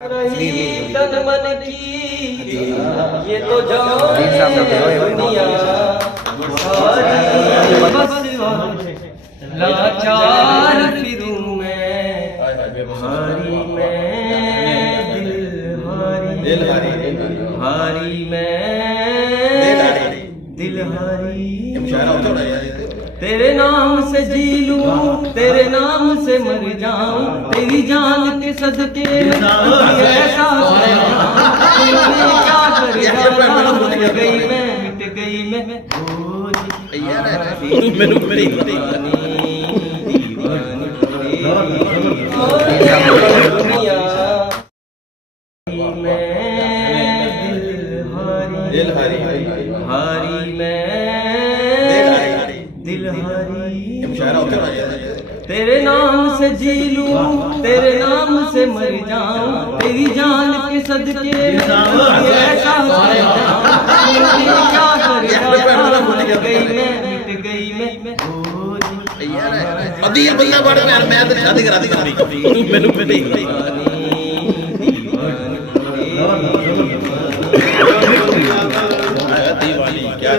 रही तन मन की ये तो जाने दुनिया सारी बस लाचार फिरूं मैं हारी मैं दिल हारी मैं दिल हारी तेरे नाम से जी लूं तेरे नाम से मर जाऊं तेरी जान के सदके ऐसा क्या गई मैं मिट गई मैं दिल हारी दिल हारी तेरे नाम से जी लूं तेरे नाम से मर जाऊं तेरी जान के सदके ऐसा क्या गई मैं मिट गई मैं अभी ये बंदा बड़ा प्यार मैं तो शादी करा दी मैनू दीवाली क्या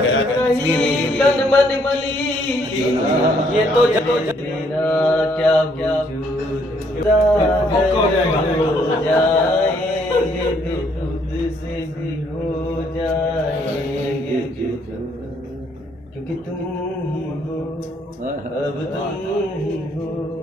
तन मन की ये तो तेरा क्या जाएंगे खुद से भी हो जाएंगे क्योंकि तुम ही हो अब तुम ही हो।